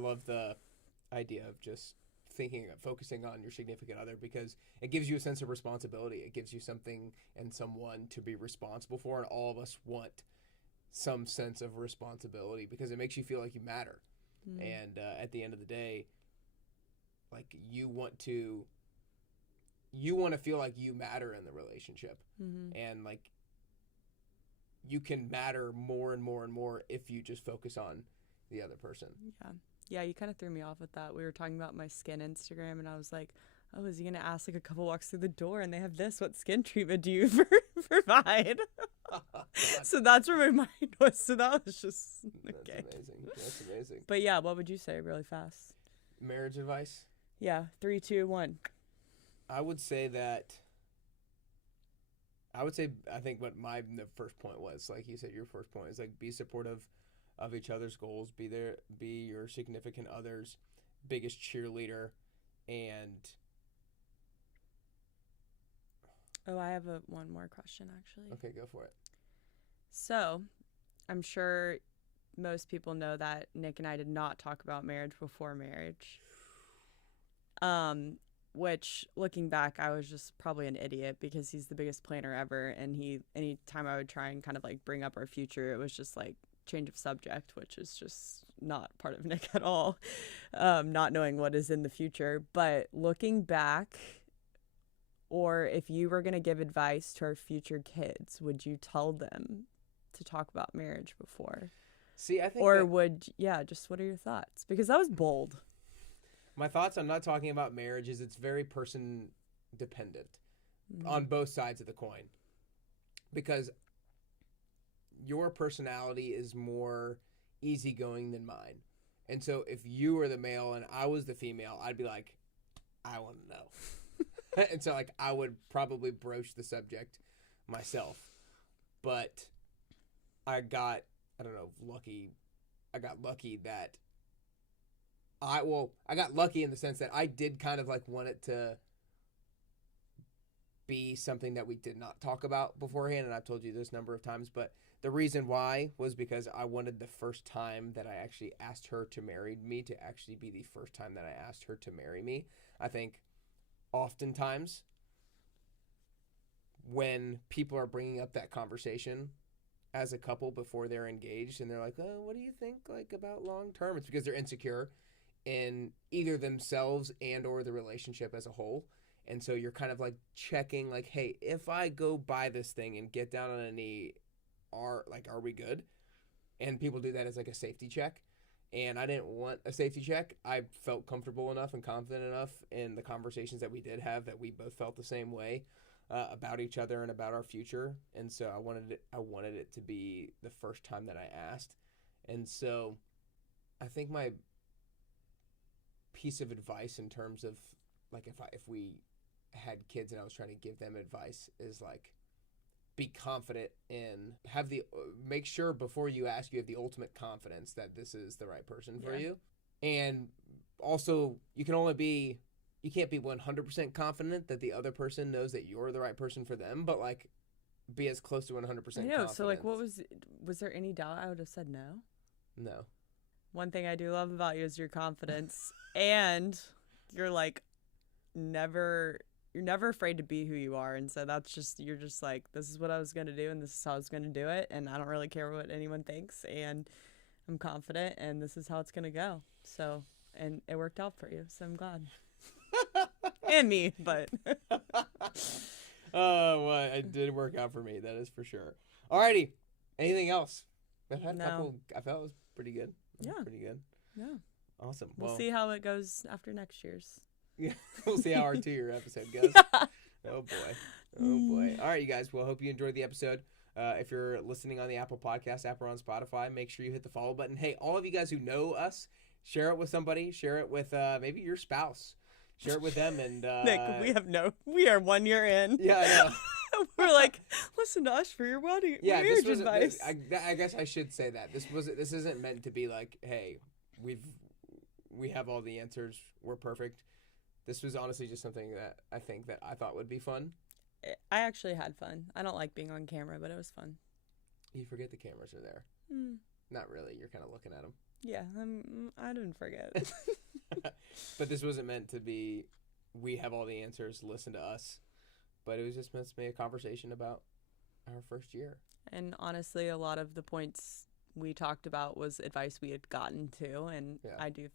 love the idea of just focusing on your significant other, because it gives you a sense of responsibility. It gives you something and someone to be responsible for, and all of us want some sense of responsibility because it makes you feel like you matter. And at the end of the day, like you want to feel like you matter in the relationship, and like you can matter more and more and more if you just focus on the other person. Yeah, you kind of threw me off with that. We were talking about my skin Instagram, and I was like, oh, is he going to ask like a couple walks through the door and they have this? What skin treatment do you provide? So that's where my mind was. So that was just okay. That's amazing. But yeah, what would you say really fast? Marriage advice? Yeah, 3, 2, 1. I think what the first point was, like you said, your first point is like be supportive of each other's goals, be your significant other's biggest cheerleader, and I have one more question actually. Okay, go for it. So, I'm sure most people know that Nick and I did not talk about marriage before marriage. Which, looking back, I was just probably an idiot because he's the biggest planner ever, and anytime I would try and kind of like bring up our future, it was just like change of subject, which is just not part of Nick at all, not knowing what is in the future. But looking back, or if you were going to give advice to our future kids, would you tell them to talk about marriage before? See, I think just what are your thoughts? Because that was bold. My thoughts on not talking about marriage is it's very person dependent on both sides of the coin, because your personality is more easygoing than mine. And so if you were the male and I was the female, I'd be like, I want to know. And so like I would probably broach the subject myself. But I got lucky. I got lucky that I got lucky in the sense that I did kind of like want it to be something that we did not talk about beforehand, and I've told you this number of times, but the reason why was because I wanted the first time that I actually asked her to marry me to actually be the first time that I asked her to marry me. I think oftentimes when people are bringing up that conversation as a couple before they're engaged and they're like, oh, what do you think like about long term? It's because they're insecure in either themselves and or the relationship as a whole. And so you're kind of like checking like, hey, if I go buy this thing and get down on a knee, are we good? And people do that as like a safety check. And I didn't want a safety check. I felt comfortable enough and confident enough in the conversations that we did have that we both felt the same way about each other and about our future. And so I wanted it to be the first time that I asked. And so I think my piece of advice in terms of like if we had kids and I was trying to give them advice is like be confident in make sure before you ask you have the ultimate confidence that this is the right person for you. And also you can't be 100% confident that the other person knows that you're the right person for them, but like be as close to 100% confident. I know. So like was there any doubt? I would have said no. One thing I do love about you is your confidence, and you're like you're never afraid to be who you are. And so you're just like, this is what I was going to do and this is how I was going to do it. And I don't really care what anyone thinks, and I'm confident and this is how it's going to go. So, and it worked out for you. So I'm glad. And me, but. Oh, well, it did work out for me. That is for sure. Alrighty. Anything else? I felt it was pretty good. Yeah. Pretty good. Yeah. Awesome. We'll see how it goes after next year's. Yeah, we'll see how our 2-year episode goes. Oh boy. All right, you guys. Well, hope you enjoyed the episode. If you're listening on the Apple Podcast app or on Spotify, make sure you hit the follow button. Hey, all of you guys who know us, share it with somebody. Share it with maybe your spouse. Share it with them. And Nick, we are 1 year in. Yeah, I know. We're like, listen to us for your marriage advice. I guess I should say that this isn't meant to be like, hey, we have all the answers. We're perfect. This was honestly just something that I thought would be fun. I actually had fun. I don't like being on camera, but it was fun. You forget the cameras are there. Not really. You're kind of looking at them. Yeah, I didn't forget. But this wasn't meant to be, we have all the answers, listen to us. But it was just meant to be a conversation about our first year. And honestly, a lot of the points we talked about was advice we had gotten to. And I do